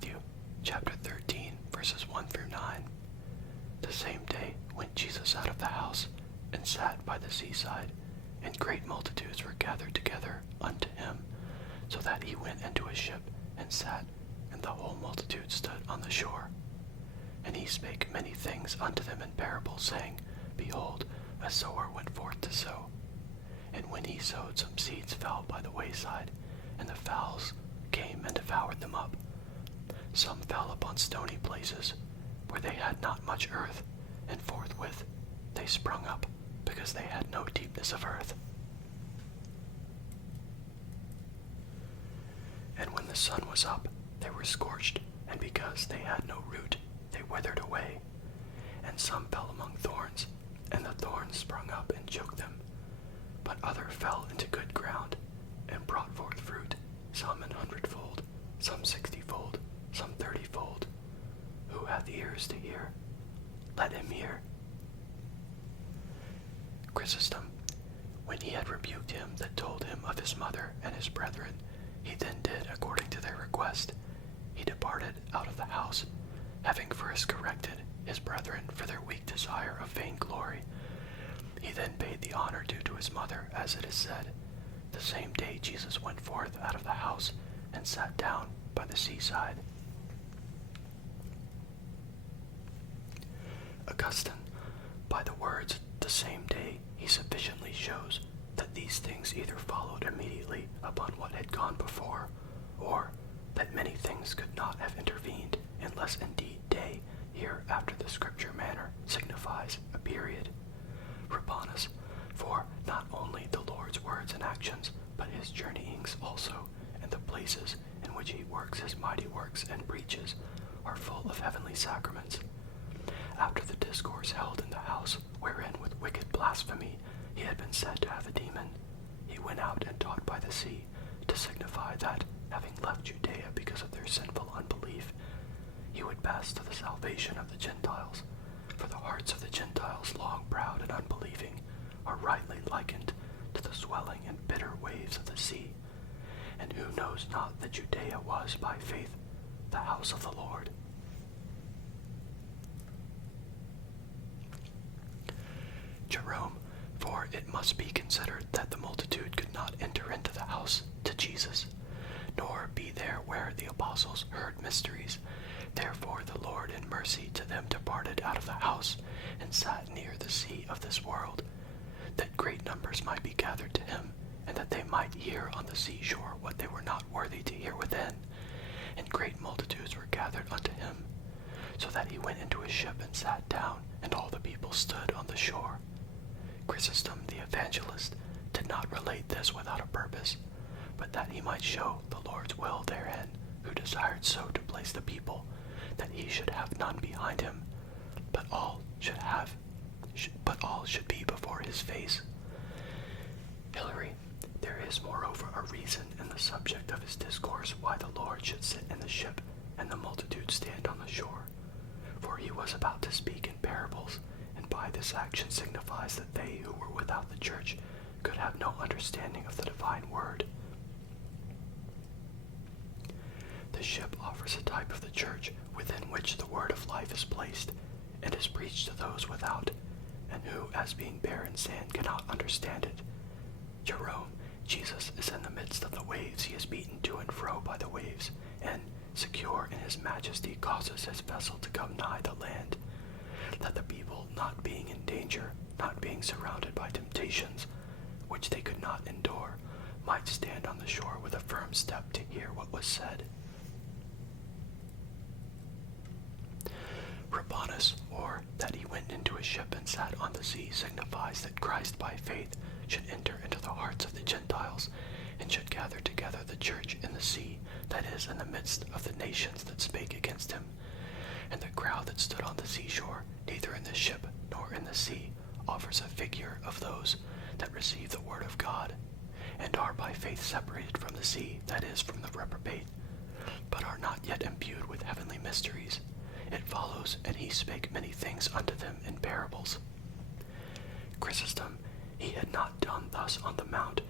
Matthew chapter 13, verses 1 through 9. The same day went Jesus out of the house, and sat by the seaside, and great multitudes were gathered together unto him, so that he went into a ship, and sat, and the whole multitude stood on the shore. And he spake many things unto them in parables, saying, Behold, a sower went forth to sow. And when he sowed, some seeds fell by the wayside, and the fowls came and devoured them up. Some fell upon stony places, where they had not much earth, and forthwith they sprung up, because they had no deepness of earth. And when the sun was up, they were scorched, and because they had no root, they withered away. And some fell among thorns, and the thorns sprung up and choked them. But other fell into good ground, and brought forth fruit, some 100-fold, some 60-fold, some 30-fold. Who hath ears to hear, let him hear. Chrysostom, when he had rebuked him that told him of his mother and his brethren, he then did according to their request. He departed out of the house, having first corrected his brethren for their weak desire of vainglory. He then paid the honor due to his mother, as it is said. The same day Jesus went forth out of the house, and sat down by the seaside. Augustine, by the words the same day, he sufficiently shows that these things either followed immediately upon what had gone before, or that many things could not have intervened, unless indeed day, here after the scripture manner, signifies a period. Rabanus, for not only the Lord's words and actions, but his journeyings also, and the places in which he works his mighty works and preaches, are full of heavenly sacraments. After the discourse held in the house, wherein with wicked blasphemy he had been said to have a demon, he went out and taught by the sea, to signify that, having left Judea because of their sinful unbelief, he would pass to the salvation of the Gentiles. For the hearts of the Gentiles, long proud and unbelieving, are rightly likened to the swelling and bitter waves of the sea. And who knows not that Judea was, by faith, the house of the Lord? Jerome, for it must be considered that the multitude could not enter into the house to Jesus, nor be there where the apostles heard mysteries. Therefore the Lord in mercy to them departed out of the house, and sat near the sea of this world, that great numbers might be gathered to him, and that they might hear on the seashore what they were not worthy to hear within. And great multitudes were gathered unto him, so that he went into a ship and sat down, and all the people stood on the shore. Chrysostom the evangelist did not relate this without a purpose, but that he might show the Lord's will therein, who desired so to place the people, that he should have none behind him, but all should be before his face. Hilary, there is moreover a reason in the subject of his discourse why the Lord should sit in the ship, and the multitude stand on the shore. For he was about to speak in parables, and by this action signifies that they who were without the church could have no understanding of the divine word. The ship offers a type of the church, within which the word of life is placed, and is preached to those without, and who, as being bare in sand, cannot understand it. Jerome, Jesus is in the midst of the waves. He is beaten to and fro by the waves, and, secure in his majesty, causes his vessel to come nigh the land, that the people, not being in danger, not being surrounded by temptations, which they could not endure, might stand on the shore with a firm step to hear what was said. Rabanus, or that he went into a ship and sat on the sea, signifies that Christ by faith should enter into the hearts of the Gentiles, and should gather together the church in the sea, that is, in the midst of the nations that spake against him. And the crowd that stood on the seashore, neither in the ship nor in the sea, offers a figure of those that receive the word of God, and are by faith separated from the sea, that is, from the reprobate, but are not yet imbued with heavenly mysteries. It follows, and he spake many things unto them in parables. Chrysostom, he had not done thus on the mount.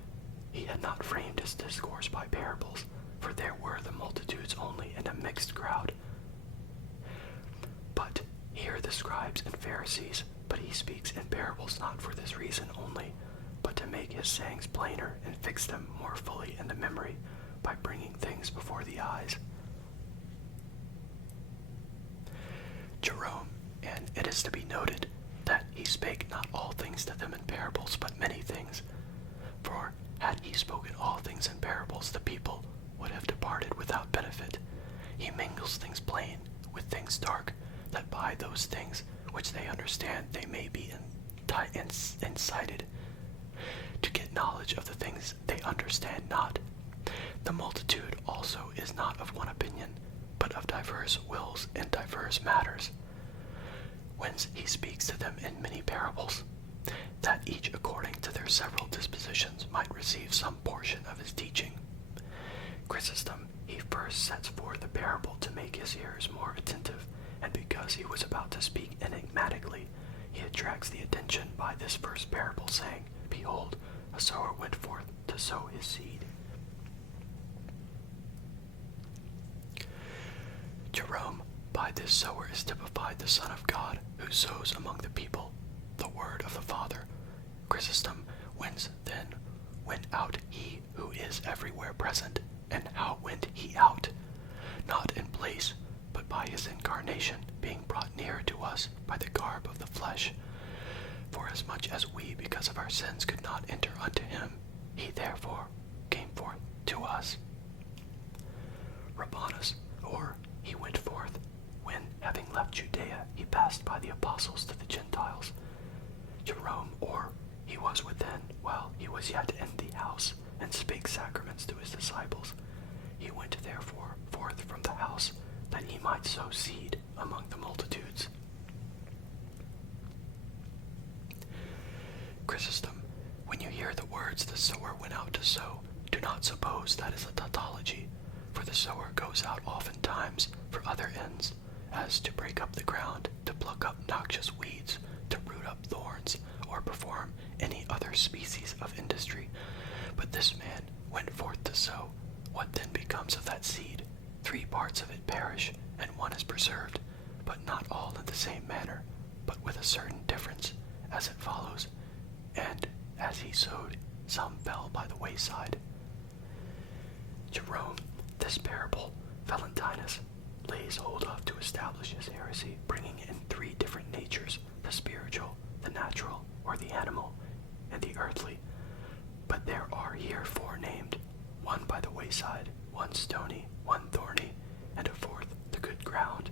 He had not framed his discourse by parables, for there were the multitudes only and a mixed crowd. But here the scribes and Pharisees, but he speaks in parables not for this reason only, but to make his sayings plainer and fix them more fully in the memory by bringing things before the eyes. Jerome, and it is to be noted that he spake not all things to them in parables, but many things. For had he spoken all things in parables, the people would have departed without benefit. He mingles things plain with things dark, that by those things which they understand they may be incited to get knowledge of the things they understand not. The multitude also is not of one opinion, but of diverse wills in diverse matters. Whence he speaks to them in many parables, that each according to their several dispositions might receive some portion of his teaching. Chrysostom he first sets forth a parable to make his hearers more attentive, and because he was about to speak enigmatically, he attracts the attention by this first parable, saying, Behold, a sower went forth to sow his seed. Jerome, by this sower is typified the Son of God, who sows among the people the word of the Father. Chrysostom, whence then went out he who is everywhere present, and how went he out? Not in place, but by his incarnation, being brought near to us by the garb of the flesh. Forasmuch as we, because of our sins, could not enter unto him, he therefore came forth to us. Rabanus, or he went forth, when, having left Judea, he passed by the apostles to the Gentiles. Jerome, or he was within, while he was yet in the house, and spake sacraments to his disciples. He went therefore forth from the house, that he might sow seed among the multitudes. Chrysostom, when you hear the words, the sower went out to sow, do not suppose that is a tautology, for the sower goes out oftentimes for other ends, as to break up the ground, to pluck up noxious weeds, to root up thorns, or perform any other species of industry. But this man went forth to sow. What then becomes of that seed? 3 parts of it perish, and 1 is preserved, but not all in the same manner, but with a certain difference, as it follows. And as he sowed, some fell by the wayside. Jerome, this parable, Valentinus, lays hold of to establish his heresy, bringing in 3 different natures, the spiritual, the natural, or the animal, and the earthly. But there are here 4 named, 1 by the wayside, 1 stony, 1 thorny, and a 4th the good ground.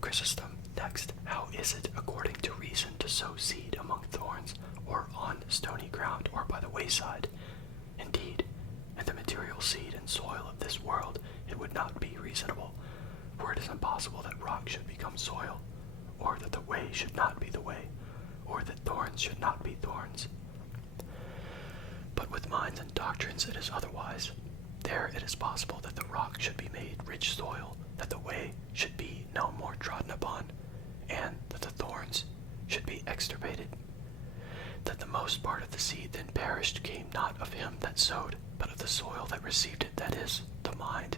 Chrysostom, next, how is it according to reason to sow seed among thorns, or on stony ground, or by the wayside? Indeed, in the material seed and soil of this world it would not be reasonable, for it is impossible that rock should become soil, or that the way should not be the way, or that thorns should not be thorns. But with minds and doctrines it is otherwise. There it is possible that the rock should be made rich soil, that the way should be no more trodden upon, and that the thorns should be extirpated. That the most part of the seed then perished came not of him that sowed, but of the soil that received it, that is, the mind.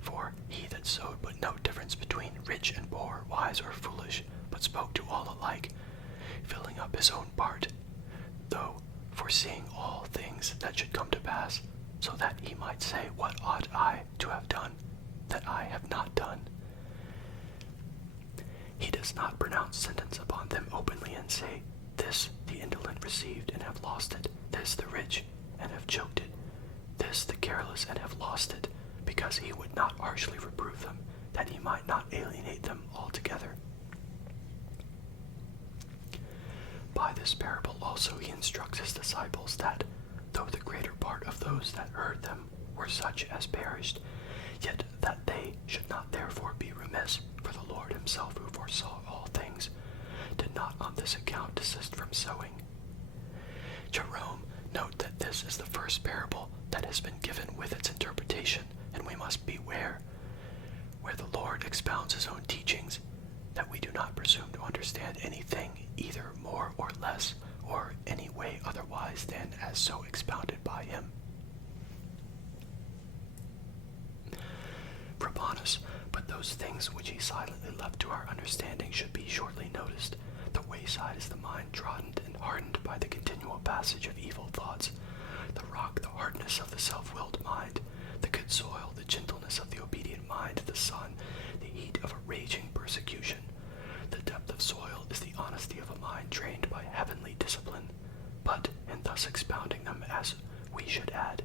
For he that sowed put no difference between rich and poor, wise or foolish, but spoke to all alike, filling up his own part, though foreseeing all things that should come to pass, so that he might say, What ought I to have done, that I have not done? He does not pronounce sentence upon them openly and say, This the indolent received and have lost it, this the rich and have choked it, this the careless and have lost it, because he would not harshly reprove them, that he might not alienate them altogether. By this parable also he instructs his disciples that, though the greater part of those that heard them were such as perished, yet that they should not therefore be remiss, for the Lord himself, who foresaw all things, did not on this account desist from sowing. Jerome, note that this is the first parable that has been given with its interpretation, and we must beware, where the Lord expounds his own teachings, that we do not presume to understand anything either more or less, or any way otherwise than as so expounded by him. Proponus, but those things which he silently left to our understanding should be shortly noticed. The wayside is the mind trodden and hardened by the continual passage of evil thoughts. The rock, the hardness of the self-willed mind. The good soil, the gentleness of the obedient mind. The sun, the heat of a raging persecution. The depth of soil is the honesty of a mind trained by heavenly discipline. But in thus expounding them, as we should add,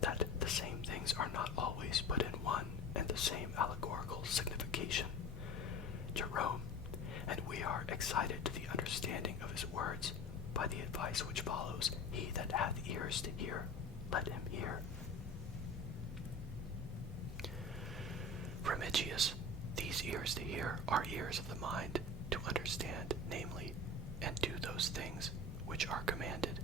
that the same things are not always put in one and the same allegorical signification. Jerome, and we are excited to the understanding of his words by the advice which follows, he that hath ears to hear, let him hear. Remigius, these ears to hear are ears of the mind, to understand, namely, and do those things which are commanded.